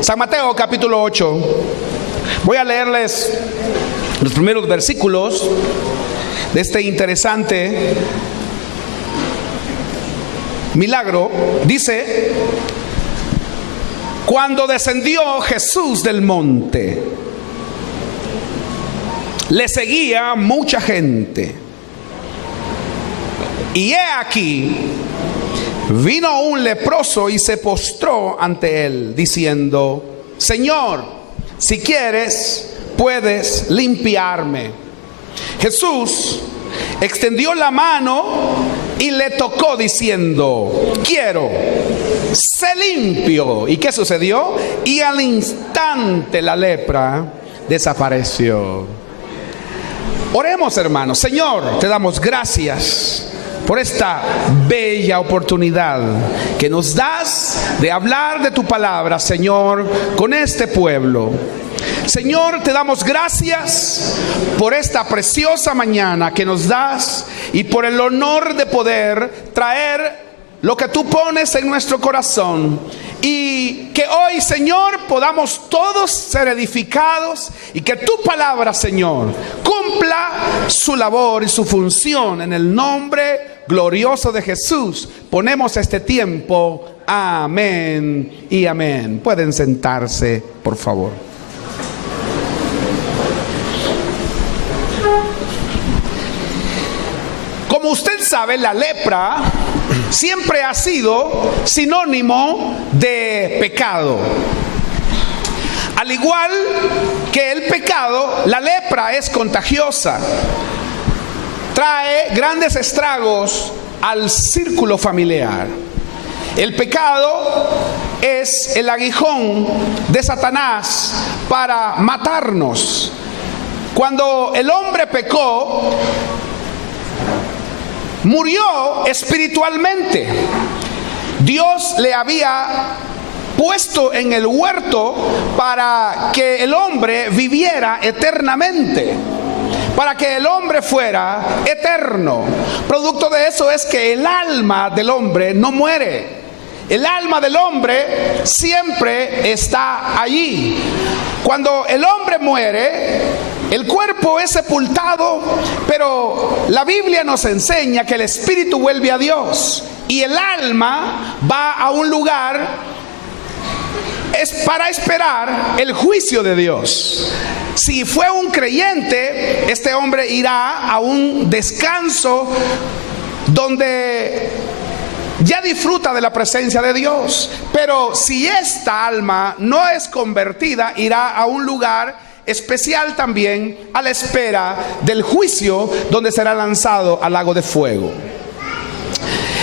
San Mateo capítulo 8. Voy a leerles los primeros versículos de este interesante milagro. Dice: cuando descendió Jesús del monte, le seguía mucha gente. Y he aquí, vino un leproso y se postró ante él, diciendo: Señor, si quieres, puedes limpiarme. Jesús extendió la mano y le tocó, diciendo: quiero, sé limpio. ¿Y qué sucedió? Y al instante la lepra desapareció. Oremos, hermanos. Señor, te damos gracias por esta bella oportunidad que nos das de hablar de tu palabra, Señor, con este pueblo. Señor, te damos gracias por esta preciosa mañana que nos das y por el honor de poder traer lo que tú pones en nuestro corazón. Y que hoy, Señor, podamos todos ser edificados y que tu palabra, Señor, cumpla su labor y su función. En el nombre glorioso de Jesús ponemos este tiempo. Amén y amén. Pueden sentarse, por favor. Como usted sabe, la lepra siempre ha sido sinónimo de pecado. Al igual que el pecado, la lepra es contagiosa. Trae grandes estragos al círculo familiar. El pecado es el aguijón de Satanás para matarnos. Cuando el hombre pecó, murió espiritualmente. Dios le había puesto en el huerto para que el hombre viviera eternamente, para que el hombre fuera eterno. Producto de eso es que el alma del hombre no muere. El alma del hombre siempre está allí. Cuando el hombre muere, el cuerpo es sepultado, pero la Biblia nos enseña que el espíritu vuelve a Dios y el alma va a un lugar para esperar el juicio de Dios. Si fue un creyente, este hombre irá a un descanso donde ya disfruta de la presencia de Dios. Pero si esta alma no es convertida, irá a un lugar especial también a la espera del juicio, donde será lanzado al lago de fuego.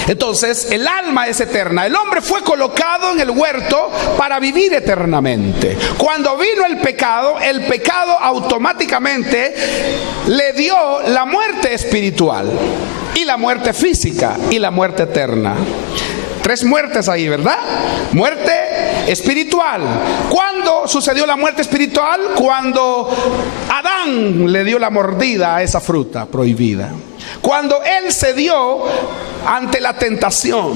Entonces el alma es eterna. El hombre fue colocado en el huerto para vivir eternamente. Cuando vino el pecado automáticamente le dio la muerte espiritual y la muerte física y la muerte eterna. 3 muertes ahí, ¿verdad? Muerte espiritual. ¿Cuándo sucedió la muerte espiritual? Cuando Adán le dio la mordida a esa fruta prohibida. Cuando él cedió ante la tentación,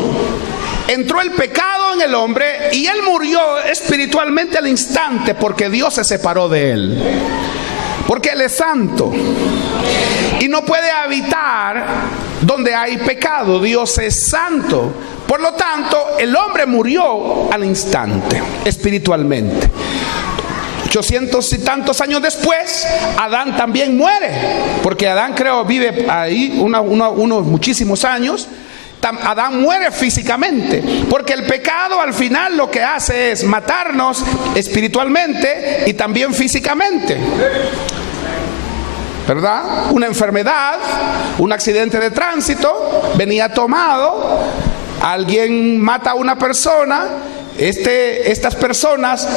entró el pecado en el hombre y él murió espiritualmente al instante, porque Dios se separó de él. Porque Él es santo y no puede habitar donde hay pecado. Dios es santo. Por lo tanto, el hombre murió al instante, espiritualmente. 800 y tantos años después, Adán también muere, porque Adán vive ahí unos muchísimos años. Adán muere físicamente, porque el pecado al final lo que hace es matarnos espiritualmente y también físicamente, ¿verdad? Una enfermedad, un accidente de tránsito, venía tomado, alguien mata a una persona, estas personas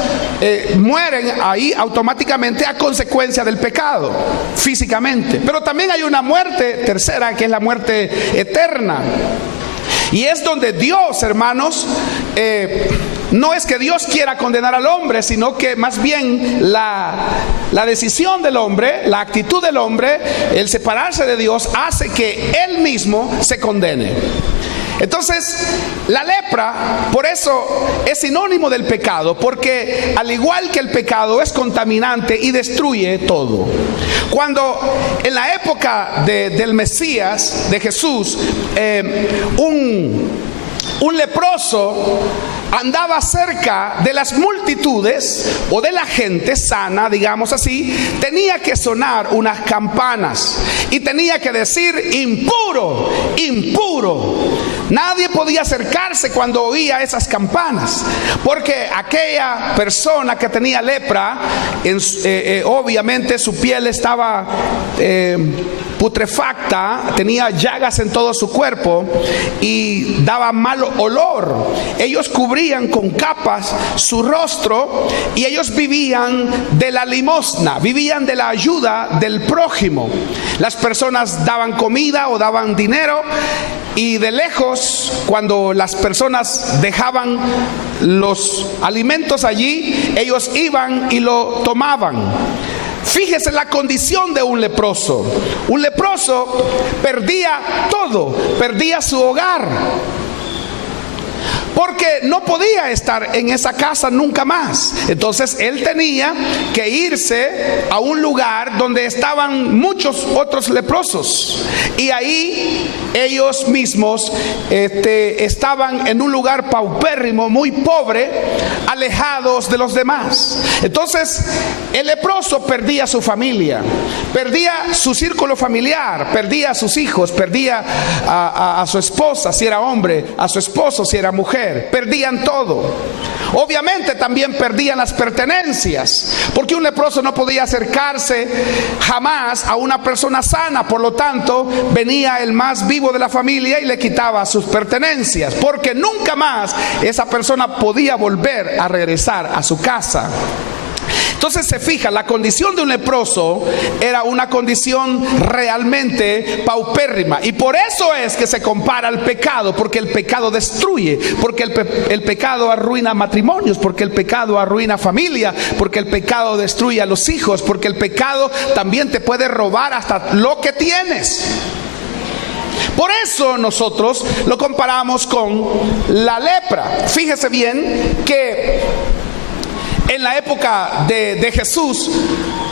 mueren ahí automáticamente a consecuencia del pecado, físicamente. Pero también hay una muerte tercera, que es la muerte eterna. Y es donde Dios, hermanos, no es que Dios quiera condenar al hombre, sino que más bien la decisión del hombre, la actitud del hombre, el separarse de Dios, hace que él mismo se condene. Entonces, la lepra, por eso es sinónimo del pecado, porque al igual que el pecado es contaminante y destruye todo. Cuando en la época del Mesías, de Jesús, un leproso andaba cerca de las multitudes o de la gente sana, digamos así, tenía que sonar unas campanas y tenía que decir: impuro, impuro. Nadie podía acercarse cuando oía esas campanas, porque aquella persona que tenía lepra, obviamente su piel estaba putrefacta, tenía llagas en todo su cuerpo y daba mal olor. Ellos cubrían con capas su rostro y ellos vivían de la limosna, vivían de la ayuda del prójimo. Las personas daban comida o daban dinero, y de lejos, cuando las personas dejaban los alimentos allí, ellos iban y lo tomaban. Fíjese la condición de un leproso. Un leproso perdía todo, perdía su hogar, porque no podía estar en esa casa nunca más. Entonces él tenía que irse a un lugar donde estaban muchos otros leprosos, y ahí ellos mismos estaban en un lugar paupérrimo, muy pobre, alejados de los demás. Entonces el leproso perdía su familia, perdía su círculo familiar, perdía a sus hijos, perdía a su esposa si era hombre, a su esposo si era mujer. Perdían todo. Obviamente también perdían las pertenencias, porque un leproso no podía acercarse jamás a una persona sana. Por lo tanto, venía el más vivo de la familia y le quitaba sus pertenencias, porque nunca más esa persona podía volver a regresar a su casa. Entonces se fija, la condición de un leproso era una condición realmente paupérrima, y por eso es que se compara al pecado, porque el pecado destruye, porque el pecado arruina matrimonios, porque el pecado arruina familia, porque el pecado destruye a los hijos, porque el pecado también te puede robar hasta lo que tienes. Por eso nosotros lo comparamos con la lepra. Fíjese bien que en la época de Jesús,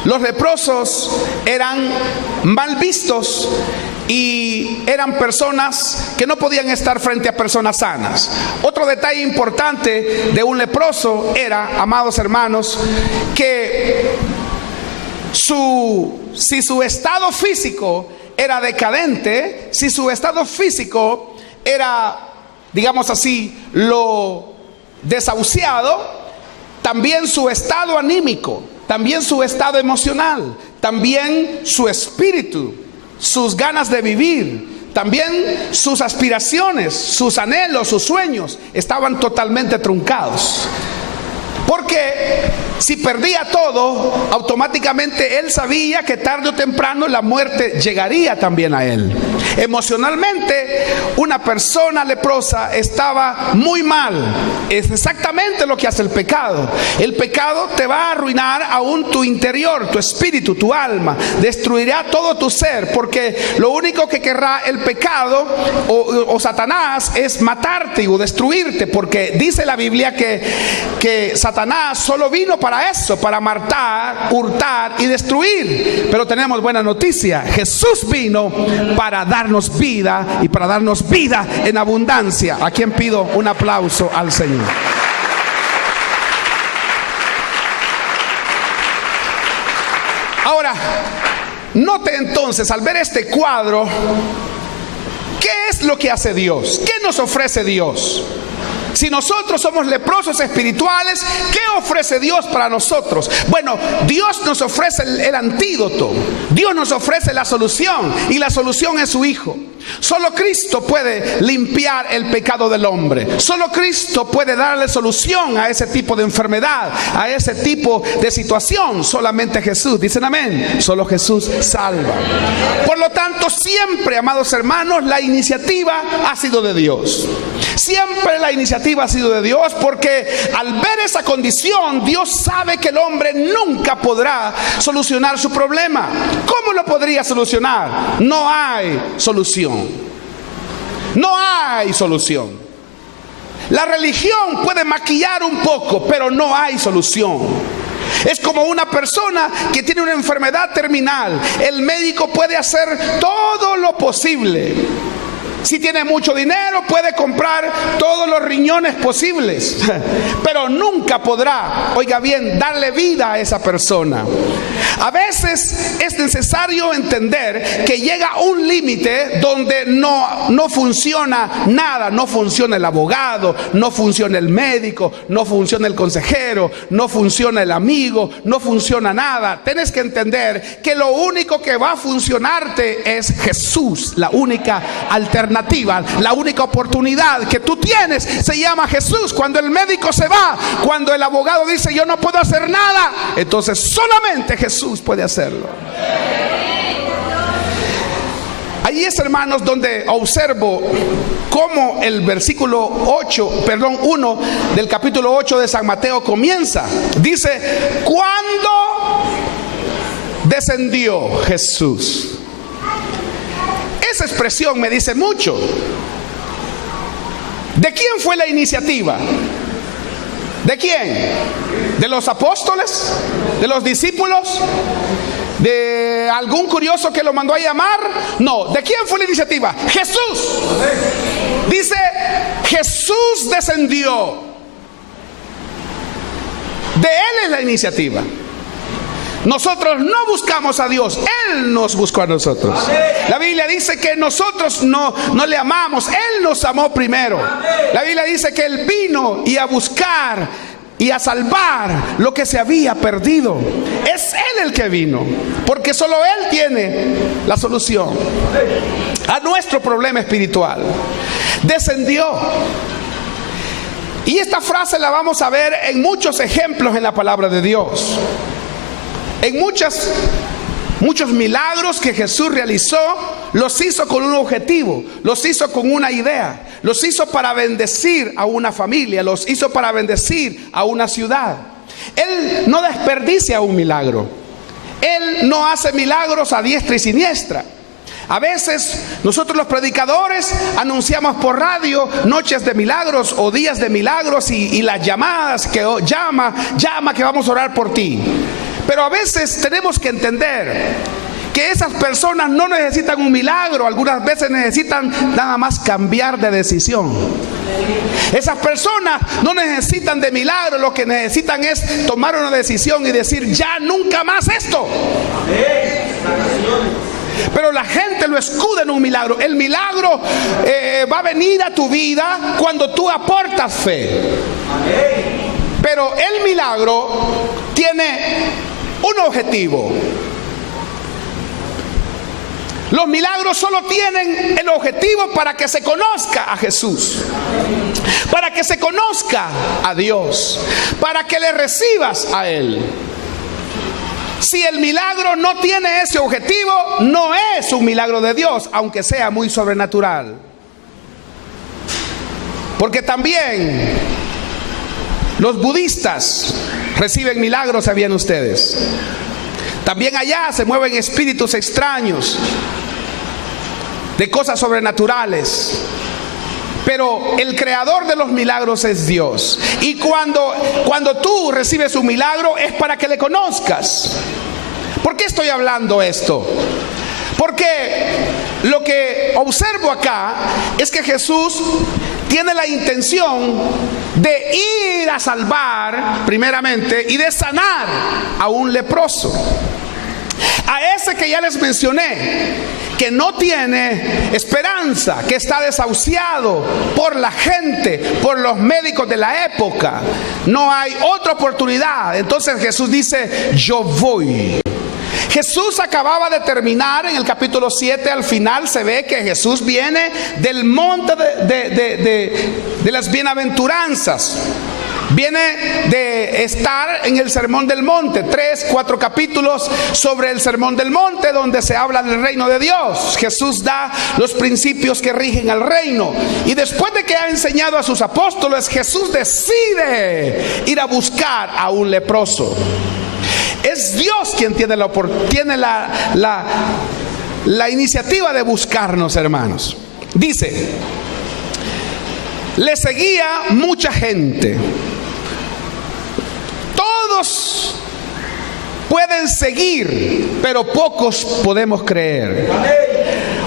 los leprosos eran mal vistos y eran personas que no podían estar frente a personas sanas. Otro detalle importante de un leproso era, amados hermanos, que si su estado físico era decadente, si su estado físico era, digamos así, lo desahuciado, también su estado anímico, también su estado emocional, también su espíritu, sus ganas de vivir, también sus aspiraciones, sus anhelos, sus sueños estaban totalmente truncados. Porque si perdía todo, automáticamente él sabía que tarde o temprano la muerte llegaría también a él. Emocionalmente, una persona leprosa estaba muy mal. Es exactamente lo que hace el pecado. El pecado te va a arruinar aún tu interior, tu espíritu, tu alma. Destruirá todo tu ser, porque lo único que querrá el pecado o Satanás es matarte o destruirte, porque dice la Biblia que Satanás solo vino para eso, para matar, hurtar y destruir. Pero tenemos buena noticia: Jesús vino para darnos vida, y para darnos vida en abundancia. ¿A quien pido un aplauso al Señor? Ahora, note entonces, al ver este cuadro, ¿qué es lo que hace Dios? ¿Qué nos ofrece Dios? Si nosotros somos leprosos espirituales, ¿qué ofrece Dios para nosotros? Bueno, Dios nos ofrece el antídoto. Dios nos ofrece la solución, y la solución es su Hijo. Solo Cristo puede limpiar el pecado del hombre. Solo Cristo puede darle solución a ese tipo de enfermedad, a ese tipo de situación. Solamente Jesús. Dicen amén. Solo Jesús salva. Por lo tanto, siempre, amados hermanos, la iniciativa ha sido de Dios. Siempre la iniciativa ha sido de Dios, porque al ver esa condición, Dios sabe que el hombre nunca podrá solucionar su problema. ¿Cómo lo podría solucionar? No hay solución. no hay solución. La religión puede maquillar un poco, pero no hay solución. Es como una persona que tiene una enfermedad terminal. El médico puede hacer todo lo posible. Si tiene mucho dinero, puede comprar todos los riñones posibles, pero nunca podrá, oiga bien, darle vida a esa persona. A veces es necesario entender que llega un límite donde no funciona nada. No funciona el abogado, no funciona el médico, no funciona el consejero, no funciona el amigo, no funciona nada. Tienes que entender que lo único que va a funcionarte es Jesús. La única alternativa, la única oportunidad que tú tienes se llama Jesús. Cuando el médico se va, cuando el abogado dice yo no puedo hacer nada, entonces solamente Jesús puede hacerlo. Ahí es, hermanos, donde observo cómo el versículo 1 del capítulo 8 de San Mateo comienza. Dice, ¿cuándo descendió Jesús? Esa expresión me dice mucho. ¿De quién fue la iniciativa? ¿De quién? ¿De los apóstoles? ¿De los discípulos? ¿De algún curioso que lo mandó a llamar? No. ¿De quién fue la iniciativa? Jesús. Dice, Jesús descendió. De Él es la iniciativa. Nosotros no buscamos a Dios, Él nos buscó a nosotros. La Biblia dice que nosotros no le amamos, Él nos amó primero. La Biblia dice que Él vino y a buscar y a salvar lo que se había perdido. Es Él el que vino, porque solo Él tiene la solución a nuestro problema espiritual. Descendió. Y esta frase la vamos a ver en muchos ejemplos en la palabra de Dios. En muchos milagros que Jesús realizó, los hizo con un objetivo, los hizo con una idea, los hizo para bendecir a una familia, los hizo para bendecir a una ciudad. Él no desperdicia un milagro. Él no hace milagros a diestra y siniestra. A veces nosotros los predicadores anunciamos por radio noches de milagros o días de milagros y las llamadas que llama que vamos a orar por ti. Pero a veces tenemos que entender que esas personas no necesitan un milagro, algunas veces necesitan nada más cambiar de decisión. Esas personas no necesitan de milagro, lo que necesitan es tomar una decisión y decir ya nunca más esto. Pero la gente lo escuda en un milagro. El milagro va a venir a tu vida cuando tú aportas fe. Pero el milagro tiene un objetivo. Los milagros solo tienen el objetivo para que se conozca a Jesús, para que se conozca a Dios, para que le recibas a Él. Si el milagro no tiene ese objetivo, no es un milagro de Dios, aunque sea muy sobrenatural. Porque también los budistas reciben milagros, ¿sabían ustedes? También allá se mueven espíritus extraños de cosas sobrenaturales. Pero el creador de los milagros es Dios. Y cuando tú recibes un milagro es para que le conozcas. ¿Por qué estoy hablando esto? Porque lo que observo acá es que Jesús tiene la intención de ir a salvar primeramente y de sanar a un leproso. A ese que ya les mencioné, que no tiene esperanza, que está desahuciado por la gente, por los médicos de la época. No hay otra oportunidad. Entonces Jesús dice, yo voy. Jesús acababa de terminar en el capítulo 7, al final se ve que Jesús viene del monte de las bienaventuranzas. Viene de estar en el Sermón del Monte, 3-4 capítulos sobre el Sermón del Monte, donde se habla del reino de Dios. Jesús da los principios que rigen al reino. Y después de que ha enseñado a sus apóstoles, Jesús decide ir a buscar a un leproso. Es Dios quien tiene la iniciativa de buscarnos, hermanos. Dice, le seguía mucha gente. Todos pueden seguir, pero pocos podemos creer.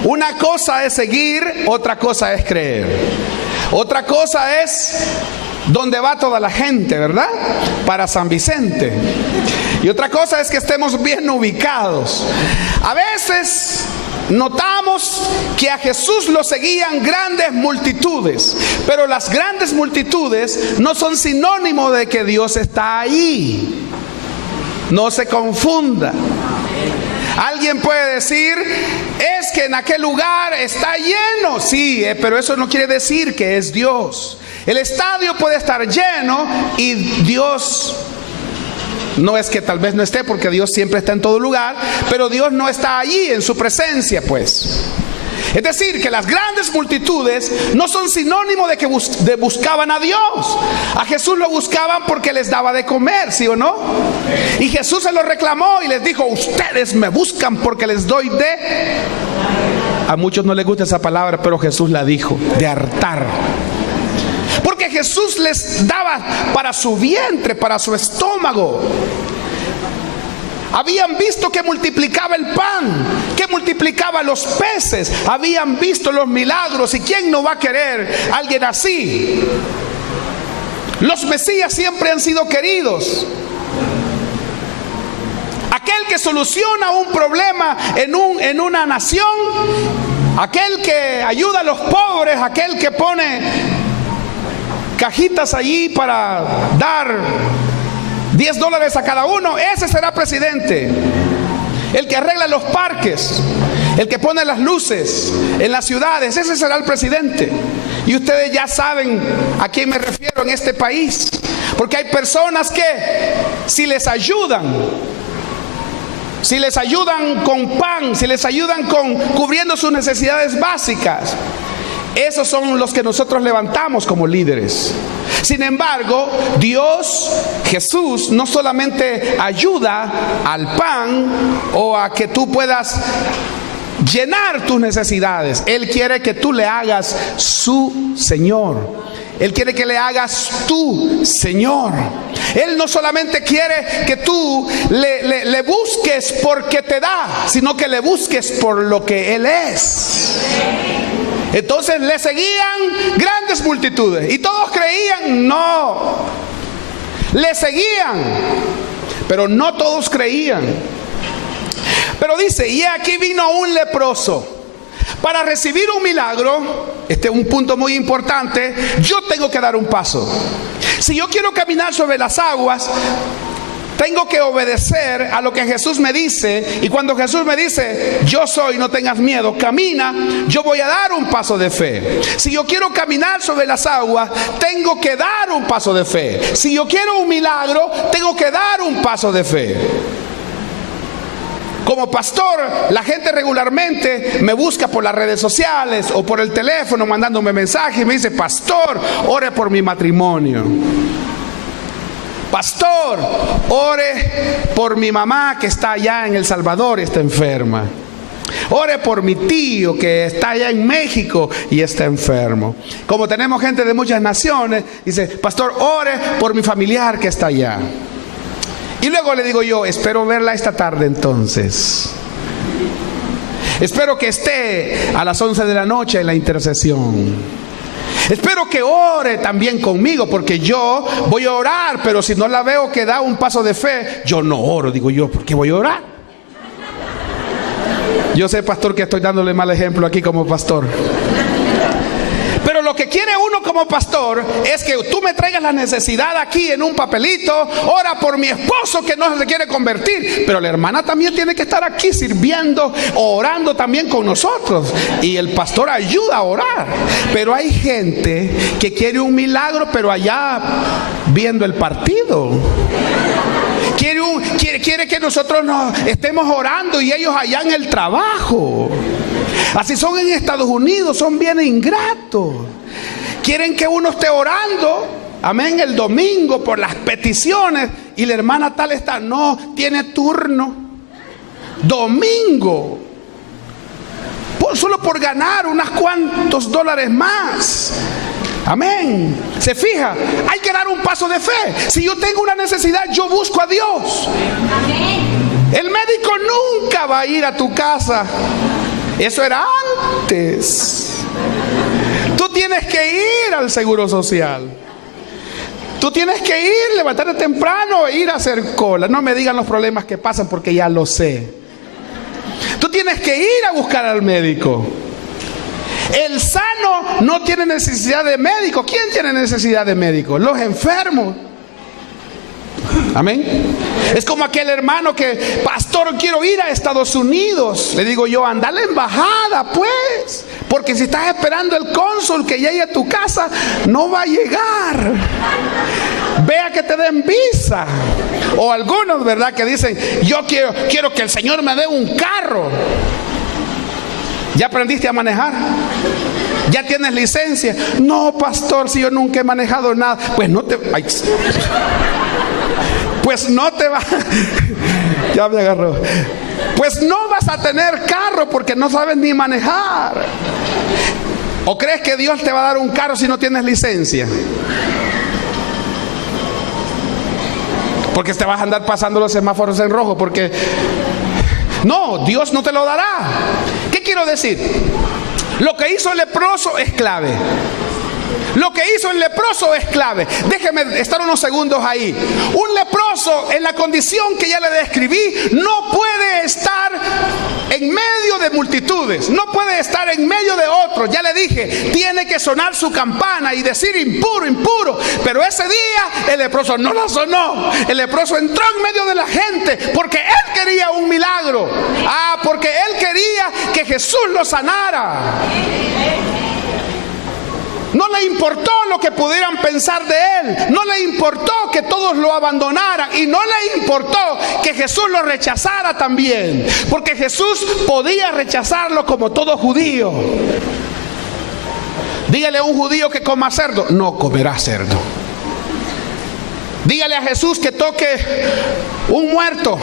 Una cosa es seguir, otra cosa es creer. Otra cosa es donde va toda la gente, ¿verdad? Para San Vicente. Y otra cosa es que estemos bien ubicados. A veces notamos que a Jesús lo seguían grandes multitudes, pero las grandes multitudes no son sinónimo de que Dios está ahí. No se confunda. Alguien puede decir, es que en aquel lugar está lleno. Sí, pero eso no quiere decir que es Dios. El estadio puede estar lleno y Dios no es que tal vez no esté, porque Dios siempre está en todo lugar, pero Dios no está allí en su presencia, pues. Es decir, que las grandes multitudes no son sinónimo de que buscaban a Dios. A Jesús lo buscaban porque les daba de comer, ¿sí o no? Y Jesús se lo reclamó y les dijo, ustedes me buscan porque les doy de... A muchos no les gusta esa palabra, pero Jesús la dijo, de hartar. Porque Jesús les daba para su vientre, para su estómago. Habían visto que multiplicaba el pan, que multiplicaba los peces. Habían visto los milagros. ¿Y quién no va a querer a alguien así? Los Mesías siempre han sido queridos. Aquel que soluciona un problema en una nación, aquel que ayuda a los pobres, aquel que pone cajitas allí para dar $10 a cada uno, ese será presidente. El que arregla los parques, el que pone las luces en las ciudades, ese será el presidente. Y ustedes ya saben a quién me refiero en este país, porque hay personas que si les ayudan con pan, si les ayudan con cubriendo sus necesidades básicas, esos son los que nosotros levantamos como líderes. Sin embargo, Dios, Jesús, no solamente ayuda al pan o a que tú puedas llenar tus necesidades. Él quiere que tú le hagas su Señor. Él quiere que le hagas tu Señor. Él no solamente quiere que tú le busques porque te da, sino que le busques por lo que Él es. Entonces le seguían grandes multitudes. ¿Y todos creían? No. Le seguían, pero no todos creían. Pero dice, y aquí vino un leproso. Para recibir un milagro, este es un punto muy importante, yo tengo que dar un paso. Si yo quiero caminar sobre las aguas, tengo que obedecer a lo que Jesús me dice. Y cuando Jesús me dice, yo soy, no tengas miedo, camina, yo voy a dar un paso de fe. Si yo quiero caminar sobre las aguas, tengo que dar un paso de fe. Si yo quiero un milagro, tengo que dar un paso de fe. Como pastor, la gente regularmente me busca por las redes sociales o por el teléfono mandándome mensajes y me dice, pastor, ore por mi matrimonio. Pastor, ore por mi mamá que está allá en El Salvador y está enferma. Ore por mi tío que está allá en México y está enfermo. Como tenemos gente de muchas naciones, dice, pastor, ore por mi familiar que está allá. Y luego le digo yo, espero verla esta tarde entonces. Espero que esté a las 11 de la noche en la intercesión. Espero que ore también conmigo, porque yo voy a orar, pero si no la veo que da un paso de fe, yo no oro. Digo yo, ¿por qué voy a orar? Yo sé, pastor, que estoy dándole mal ejemplo aquí como pastor. Pero lo que quiere uno como pastor es que tú me traigas la necesidad aquí en un papelito. Ora por mi esposo que no se quiere convertir. Pero la hermana también tiene que estar aquí sirviendo, orando también con nosotros. Y el pastor ayuda a orar. Pero hay gente que quiere un milagro, pero allá viendo el partido. Quiere que nosotros nos estemos orando y ellos allá en el trabajo. Así son en Estados Unidos, son bien ingratos. Quieren que uno esté orando, amén, el domingo por las peticiones, y la hermana tal está, no, tiene turno domingo, solo por ganar unos cuantos dólares más. Amén. ¿Se fija? Hay que dar un paso de fe. Si yo tengo una necesidad, yo busco a Dios. El médico nunca va a ir a tu casa. Eso era antes. Tú tienes que ir al Seguro Social. Tú tienes que ir, levantarte temprano e ir a hacer cola. No me digan los problemas que pasan porque ya lo sé. Tú tienes que ir a buscar al médico. El sano no tiene necesidad de médico. ¿Quién tiene necesidad de médico? Los enfermos. Amén. Es como aquel hermano que, pastor, quiero ir a Estados Unidos. Le digo yo, anda a la embajada pues, porque si estás esperando el cónsul que llegue a tu casa, no va a llegar. Vea que te den visa. O algunos, ¿verdad?, que dicen, yo quiero que el Señor me dé un carro. ¿Ya aprendiste a manejar? ¿Ya tienes licencia? No, pastor, si yo nunca he manejado nada. Pues no te... Ay. Pues no te va... Ya me agarró. Pues no vas a tener carro porque no sabes ni manejar. ¿O crees que Dios te va a dar un carro si no tienes licencia? Porque te vas a andar pasando los semáforos en rojo. Porque no, Dios no te lo dará. ¿Qué quiero decir? Lo que hizo el leproso es clave. Lo que hizo el leproso es clave. Déjeme estar unos segundos ahí. Un leproso, en la condición que ya le describí, no puede estar en medio de multitudes, no puede estar en medio de otros. Ya le dije, tiene que sonar su campana y decir impuro, impuro. Pero ese día el leproso no la sonó. El leproso entró en medio de la gente porque él quería un milagro. Porque él quería que Jesús lo sanara. No le importó lo que pudieran pensar de él. No le importó que todos lo abandonaran. Y no le importó que Jesús lo rechazara también. Porque Jesús podía rechazarlo como todo judío. Dígale a un judío que coma cerdo. No comerá cerdo. Dígale a Jesús que toque un muerto.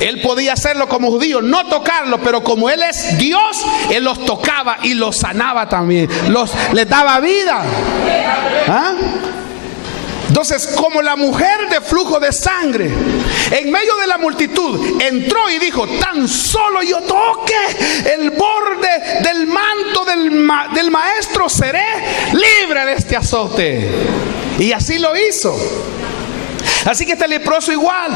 Él podía hacerlo como judío, no tocarlo, pero como Él es Dios, Él los tocaba y los sanaba también, les daba vida. Entonces, como la mujer de flujo de sangre, en medio de la multitud, entró y dijo, tan solo yo toque el borde del manto del maestro, seré libre de este azote. Y así lo hizo. Así que este leproso igual.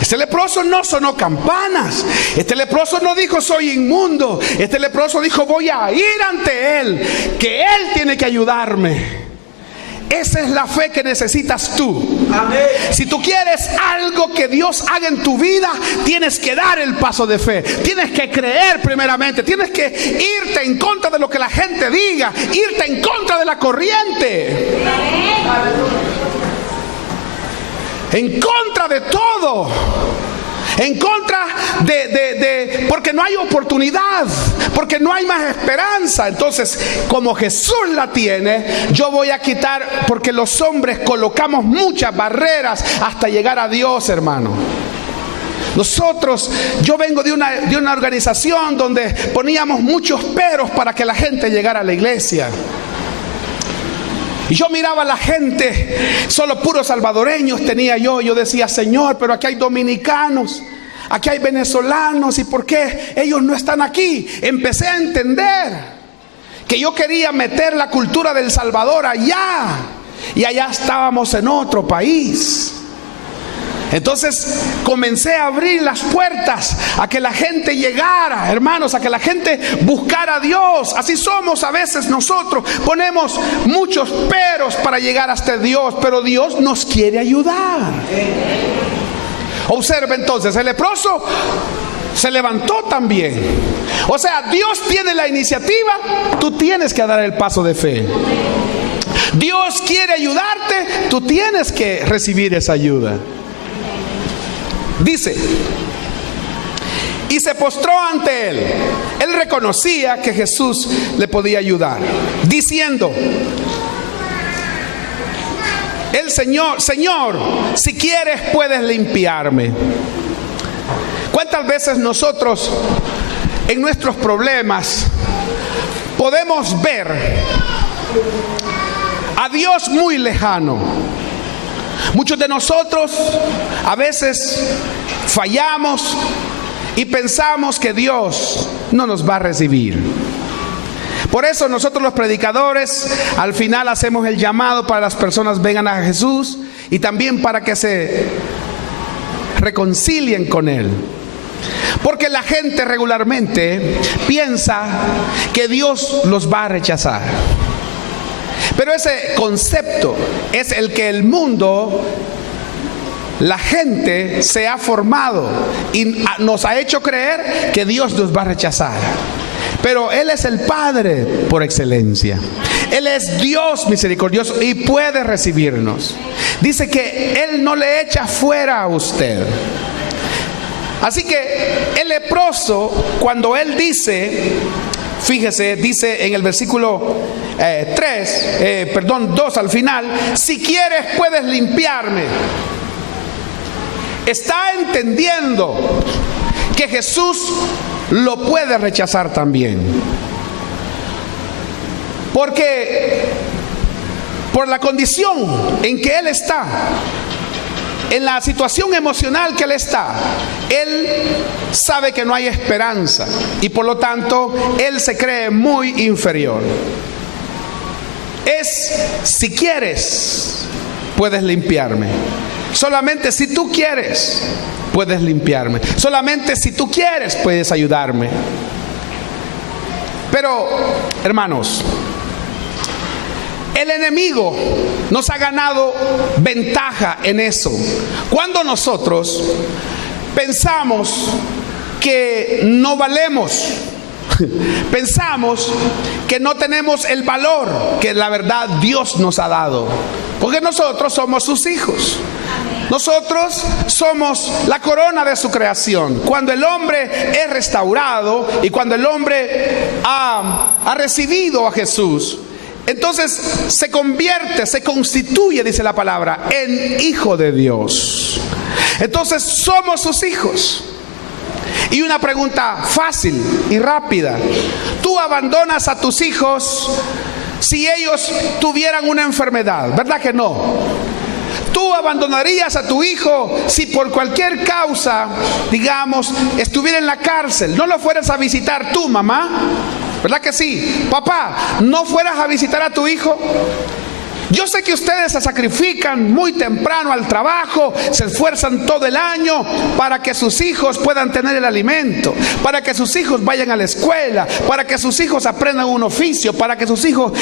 Este leproso no sonó campanas. Este leproso no dijo soy inmundo. Este leproso dijo voy a ir ante Él, que Él tiene que ayudarme. Esa es la fe que necesitas tú. Amén. Si tú quieres algo que Dios haga en tu vida, tienes que dar el paso de fe. Tienes que creer primeramente. Tienes que irte en contra de lo que la gente diga. Irte en contra de la corriente. En contra de todo. En contra porque no hay oportunidad, porque no hay más esperanza. Entonces, como Jesús la tiene, yo voy a quitar, porque los hombres colocamos muchas barreras hasta llegar a Dios, hermano. Yo vengo de una organización donde poníamos muchos peros para que la gente llegara a la iglesia. Y yo miraba a la gente, solo puros salvadoreños tenía yo. Yo decía, Señor, pero aquí hay dominicanos, aquí hay venezolanos, ¿y por qué ellos no están aquí? Empecé a entender que yo quería meter la cultura del Salvador allá, y allá estábamos en otro país. Entonces comencé a abrir las puertas a que la gente llegara, hermanos, a que la gente buscara a Dios. Así somos a veces nosotros, ponemos muchos peros para llegar hasta Dios, pero Dios nos quiere ayudar. Observe entonces, el leproso se levantó también. O sea, Dios tiene la iniciativa, tú tienes que dar el paso de fe. Dios quiere ayudarte, tú tienes que recibir esa ayuda. Dice, y se postró ante él. Él reconocía que Jesús le podía ayudar, diciendo, el Señor, si quieres puedes limpiarme. ¿Cuántas veces nosotros en nuestros problemas podemos ver a Dios muy lejano. Muchos de nosotros a veces fallamos y pensamos que Dios no nos va a recibir. Por eso nosotros los predicadores al final hacemos el llamado para que las personas vengan a Jesús y también para que se reconcilien con Él. Porque la gente regularmente piensa que Dios los va a rechazar. Pero ese concepto es el que el mundo, la gente se ha formado y nos ha hecho creer que Dios nos va a rechazar. Pero Él es el Padre por excelencia. Él es Dios misericordioso y puede recibirnos. Dice que Él no le echa fuera a usted. Así que el leproso, cuando él dice, fíjese, dice en el versículo 2 al final, si quieres puedes limpiarme. Está entendiendo que Jesús lo puede rechazar también. Porque por la condición en que él está, en la situación emocional que él está, él sabe que no hay esperanza y por lo tanto él se cree muy inferior. Si quieres, puedes limpiarme. Solamente si tú quieres, puedes limpiarme. Solamente si tú quieres, puedes ayudarme. Pero, hermanos, el enemigo nos ha ganado ventaja en eso. Cuando nosotros pensamos que no valemos, pensamos que no tenemos el valor que la verdad Dios nos ha dado, porque nosotros somos sus hijos. Nosotros somos la corona de su creación. Cuando el hombre es restaurado y cuando el hombre ha recibido a Jesús, entonces se convierte, se constituye, dice la palabra, en hijo de Dios. Entonces somos sus hijos. Y una pregunta fácil y rápida: ¿tú abandonas a tus hijos si ellos tuvieran una enfermedad? ¿Verdad que no? ¿Tú abandonarías a tu hijo si por cualquier causa, digamos, estuviera en la cárcel? ¿No lo fueras a visitar tú, mamá? ¿Verdad que sí? Papá, ¿no fueras a visitar a tu hijo? Yo sé que ustedes se sacrifican muy temprano al trabajo, se esfuerzan todo el año para que sus hijos puedan tener el alimento, para que sus hijos vayan a la escuela, para que sus hijos aprendan un oficio, para que sus hijos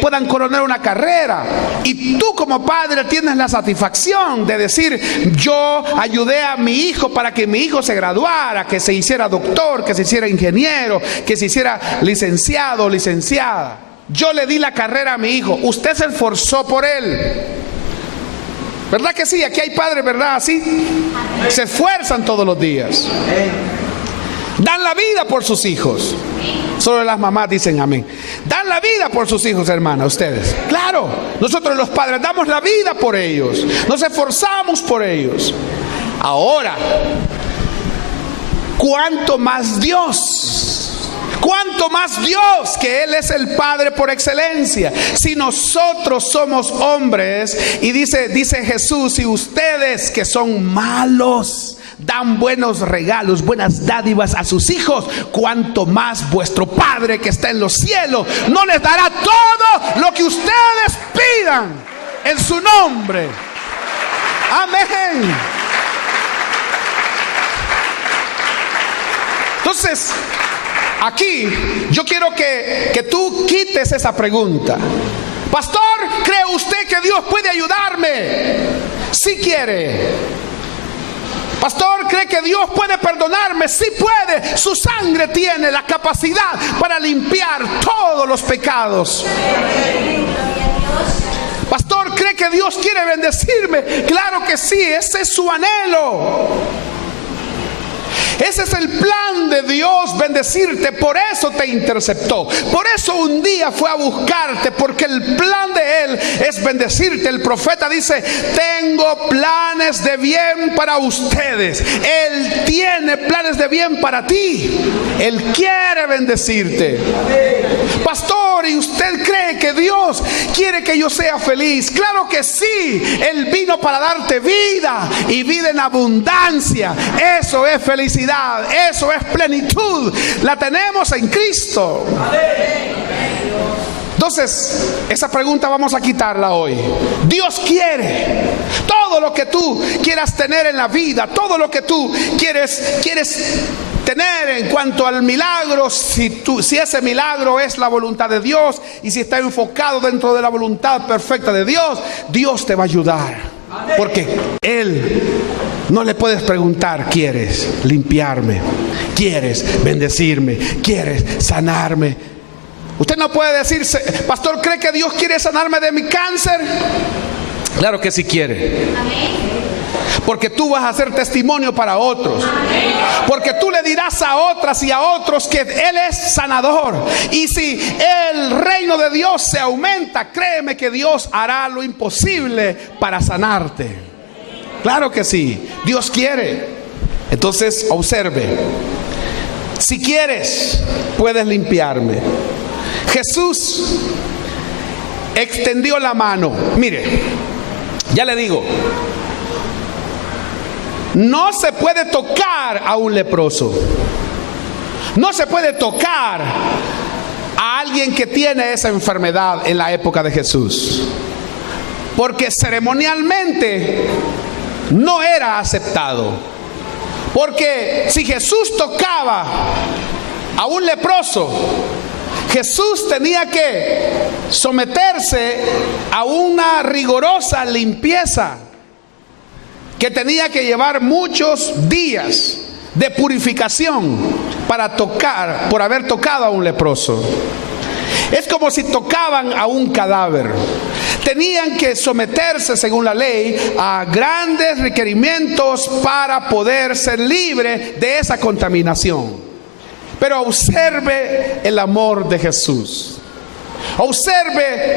puedan coronar una carrera. Y tú como padre tienes la satisfacción de decir: yo ayudé a mi hijo para que mi hijo se graduara, que se hiciera doctor, que se hiciera ingeniero, que se hiciera licenciado o licenciada. Yo le di la carrera a mi hijo. Usted se esforzó por él. ¿Verdad que sí? Aquí hay padres, ¿verdad? Así se esfuerzan todos los días. Dan la vida por sus hijos. Solo las mamás dicen amén. Dan la vida por sus hijos, hermana, ustedes. Claro, nosotros los padres damos la vida por ellos. Nos esforzamos por ellos. Ahora, ¿cuánto más Dios? ¿Cuánto más Dios, que Él es el Padre por excelencia? Si nosotros somos hombres, y dice Jesús, si ustedes que son malos dan buenos regalos, buenas dádivas a sus hijos, cuánto más vuestro Padre que está en los cielos no les dará todo lo que ustedes pidan en su nombre. Amén. Entonces, aquí yo quiero que tú quites esa pregunta. Pastor, ¿cree usted que Dios puede ayudarme? Sí quiere. Pastor, ¿cree que Dios puede perdonarme? Sí puede. Su sangre tiene la capacidad para limpiar todos los pecados. Pastor, ¿cree que Dios quiere bendecirme? Claro que sí, ese es su anhelo. Ese es el plan de Dios, bendecirte. Por eso te interceptó. Por eso un día fue a buscarte, porque el plan de Él es bendecirte. El profeta dice: tengo planes de bien para ustedes. Él tiene planes de bien para ti. Él quiere bendecirte. Pastor, ¿y usted cree que Dios quiere que yo sea feliz? Claro que sí. Él vino para darte vida, y vida en abundancia. Eso es felicidad, eso es plenitud. La tenemos en Cristo. Entonces, esa pregunta vamos a quitarla hoy. Dios quiere todo lo que tú quieras tener en la vida, todo lo que tú quieres tener en cuanto al milagro. Si ese milagro es la voluntad de Dios, y si está enfocado dentro de la voluntad perfecta de Dios, Dios te va a ayudar. Porque Él no le puedes preguntar: ¿quieres limpiarme? ¿Quieres bendecirme? ¿Quieres sanarme? Usted no puede decirse: pastor, ¿cree que Dios quiere sanarme de mi cáncer? Claro que sí quiere. Porque tú vas a ser testimonio para otros. Porque tú le dirás a otras y a otros que Él es sanador. Y si el reino de Dios se aumenta, créeme que Dios hará lo imposible para sanarte. Claro que sí, Dios quiere. Entonces observe: si quieres, puedes limpiarme. Jesús extendió la mano. Mire, ya le digo, no se puede tocar a un leproso. No se puede tocar a alguien que tiene esa enfermedad en la época de Jesús, porque ceremonialmente no era aceptado. Porque si Jesús tocaba a un leproso, Jesús tenía que someterse a una rigurosa limpieza que tenía que llevar muchos días de purificación para tocar, por haber tocado a un leproso. Es como si tocaban a un cadáver. Tenían que someterse, según la ley, a grandes requerimientos para poder ser libre de esa contaminación. Pero observe el amor de Jesús. Observe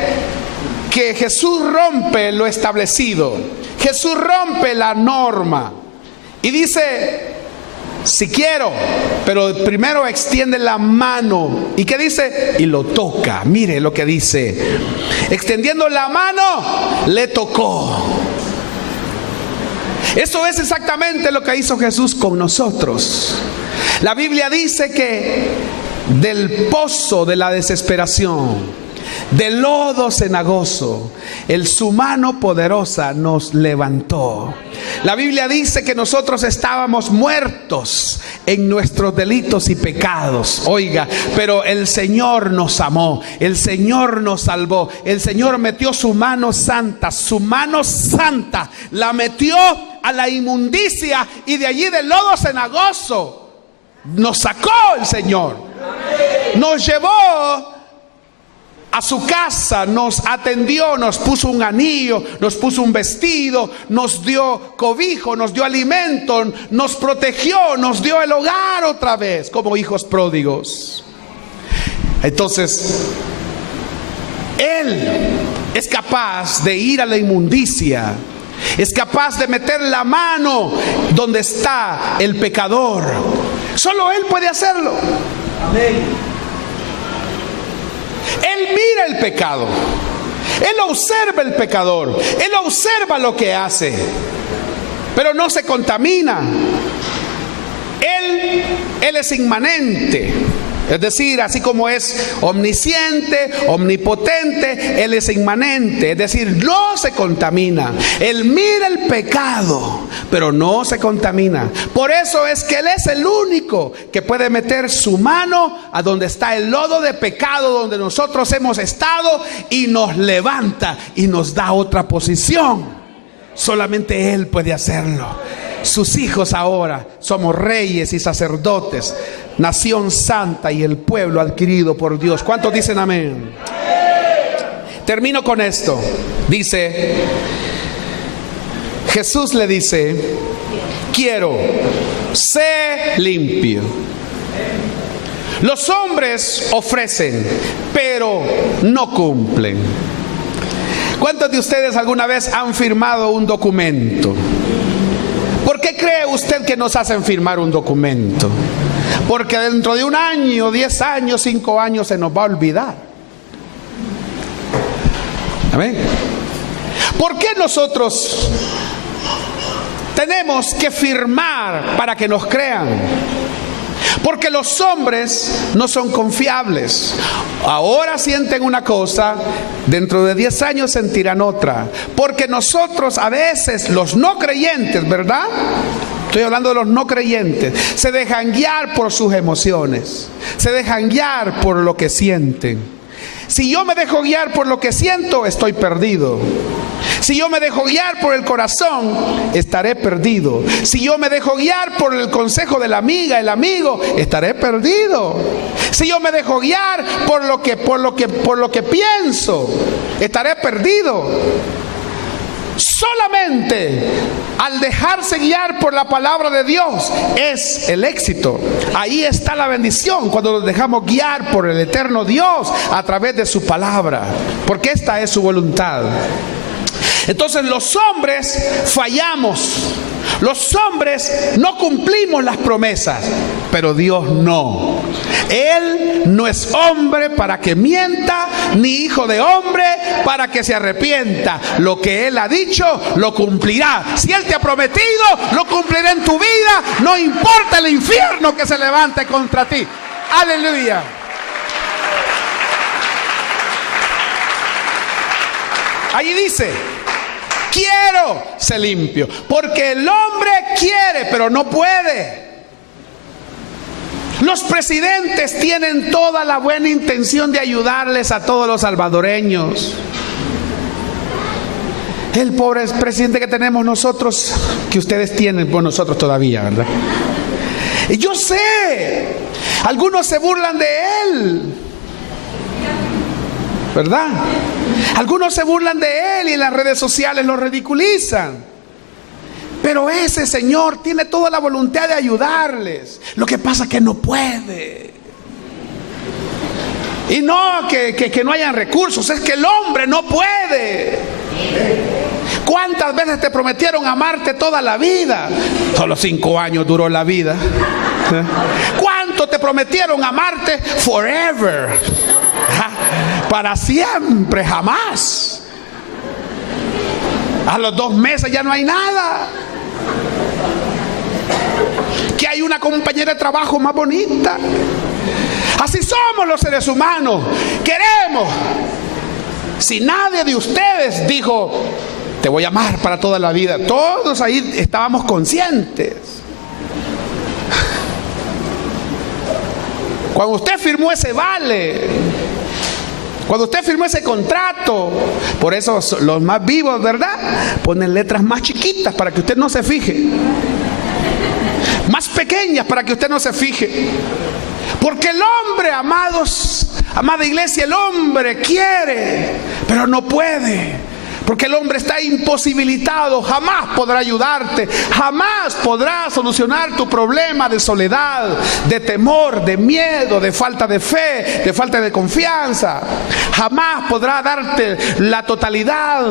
que Jesús rompe lo establecido. Jesús rompe la norma y dice: si quiero, pero primero extiende la mano. ¿Y qué dice? Y lo toca. Mire lo que dice: extendiendo la mano, le tocó. Eso es exactamente lo que hizo Jesús con nosotros. La Biblia dice que del pozo de la desesperación, del lodo cenagoso, su mano poderosa nos levantó. La Biblia dice que nosotros estábamos muertos en nuestros delitos y pecados. Oiga, pero el Señor nos amó, el Señor nos salvó. El Señor metió su mano santa la metió a la inmundicia, y de allí del lodo cenagoso nos sacó el Señor. Nos llevó a su casa, nos atendió, nos puso un anillo, nos puso un vestido, nos dio cobijo, nos dio alimento, nos protegió, nos dio el hogar otra vez como hijos pródigos. Entonces, Él es capaz de ir a la inmundicia, es capaz de meter la mano donde está el pecador. Solo Él puede hacerlo. Amén. Él mira el pecado, Él observa el pecador, Él observa lo que hace, pero no se contamina. Él es inmanente. Es decir, así como es omnisciente, omnipotente, Él es inmanente. Es decir, no se contamina. Él mira el pecado, pero no se contamina. Por eso es que Él es el único que puede meter su mano a donde está el lodo de pecado, donde nosotros hemos estado, y nos levanta y nos da otra posición. Solamente Él puede hacerlo. Sus hijos ahora somos reyes y sacerdotes, nación santa y el pueblo adquirido por Dios. ¿Cuántos dicen amén? Termino con esto. Dice, Jesús le dice: quiero, sé limpio. Los hombres ofrecen, pero no cumplen. ¿Cuántos de ustedes alguna vez han firmado un documento? ¿Por qué cree usted que nos hacen firmar un documento? Porque dentro de un año, 10 años, 5 años se nos va a olvidar. Amén. ¿Por qué nosotros tenemos que firmar para que nos crean? Porque los hombres no son confiables. Ahora sienten una cosa, dentro de 10 años sentirán otra. Porque nosotros a veces, los no creyentes, ¿verdad? Estoy hablando de los no creyentes. Se dejan guiar por sus emociones. Se dejan guiar por lo que sienten. Si yo me dejo guiar por lo que siento, estoy perdido. Si yo me dejo guiar por el corazón, estaré perdido. Si yo me dejo guiar por el consejo de la amiga, el amigo, estaré perdido. Si yo me dejo guiar por lo que pienso, estaré perdido. Solamente al dejarse guiar por la palabra de Dios es el éxito. Ahí está la bendición, cuando nos dejamos guiar por el eterno Dios a través de su palabra, porque esta es su voluntad. Entonces los hombres fallamos. Los hombres no cumplimos las promesas, pero Dios no. Él no es hombre para que mienta, ni hijo de hombre para que se arrepienta. Lo que Él ha dicho, lo cumplirá. Si Él te ha prometido, lo cumplirá en tu vida. No importa el infierno que se levante contra ti. Aleluya. Allí dice: quiero ser limpio. Porque el hombre quiere, pero no puede. Los presidentes tienen toda la buena intención de ayudarles a todos los salvadoreños. El pobre presidente que tenemos nosotros, que ustedes tienen, pues nosotros todavía, ¿verdad? Y yo sé, algunos se burlan de él, ¿verdad? Algunos se burlan de él y en las redes sociales lo ridiculizan. Pero ese señor tiene toda la voluntad de ayudarles. Lo que pasa es que no puede. Y no que no hayan recursos, es que el hombre no puede. ¿Cuántas veces te prometieron amarte toda la vida? Solo 5 años duró la vida. ¿Cuánto te prometieron amarte forever? Para siempre, jamás. A los 2 meses ya no hay nada. Que hay una compañera de trabajo más bonita. Así somos los seres humanos. Queremos. Si nadie de ustedes dijo: te voy a amar para toda la vida, todos ahí estábamos conscientes. Cuando usted firmó ese vale, cuando usted firmó ese contrato, por eso los más vivos, ¿verdad?, ponen letras más chiquitas para que usted no se fije, más pequeñas para que usted no se fije. Porque el hombre, amados, amada iglesia, el hombre quiere, pero no puede. Porque el hombre está imposibilitado, jamás podrá ayudarte, jamás podrá solucionar tu problema de soledad, de temor, de miedo, de falta de fe, de falta de confianza. Jamás podrá darte la totalidad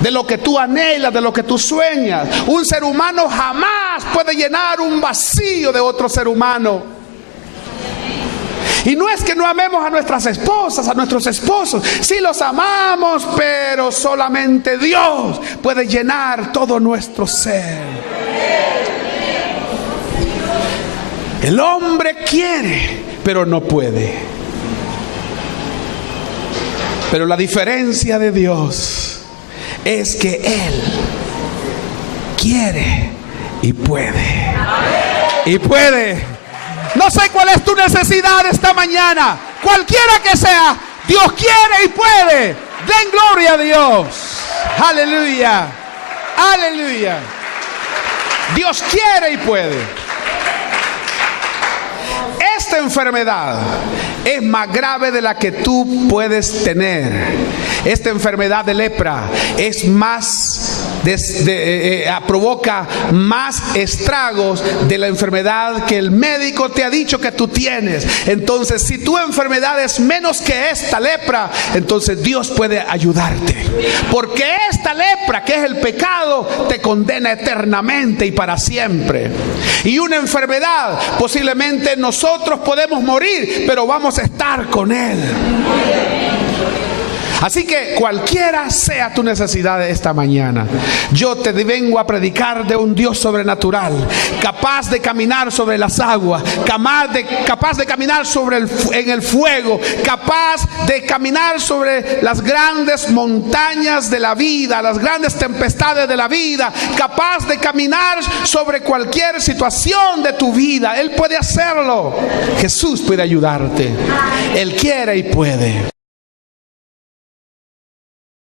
de lo que tú anhelas, de lo que tú sueñas. Un ser humano jamás puede llenar un vacío de otro ser humano. Y no es que no amemos a nuestras esposas, a nuestros esposos. Sí los amamos, pero solamente Dios puede llenar todo nuestro ser. El hombre quiere, pero no puede. Pero la diferencia de Dios es que Él quiere y puede. Y puede. No sé cuál es tu necesidad esta mañana. Cualquiera que sea, Dios quiere y puede. Den gloria a Dios. Aleluya. Aleluya. Dios quiere y puede. Esta enfermedad es más grave de la que tú puedes tener. Esta enfermedad de lepra es más provoca más estragos de la enfermedad que el médico te ha dicho que tú tienes. Entonces, si tu enfermedad es menos que esta lepra, entonces Dios puede ayudarte, porque esta lepra, que es el pecado, te condena eternamente y para siempre. Y una enfermedad, posiblemente nosotros podemos morir, pero vamos a estar con Él. Así que cualquiera sea tu necesidad de esta mañana, yo te vengo a predicar de un Dios sobrenatural, capaz de caminar sobre las aguas, capaz de caminar en el fuego, capaz de caminar sobre las grandes montañas de la vida, las grandes tempestades de la vida, capaz de caminar sobre cualquier situación de tu vida. Él puede hacerlo. Jesús puede ayudarte. Él quiere y puede.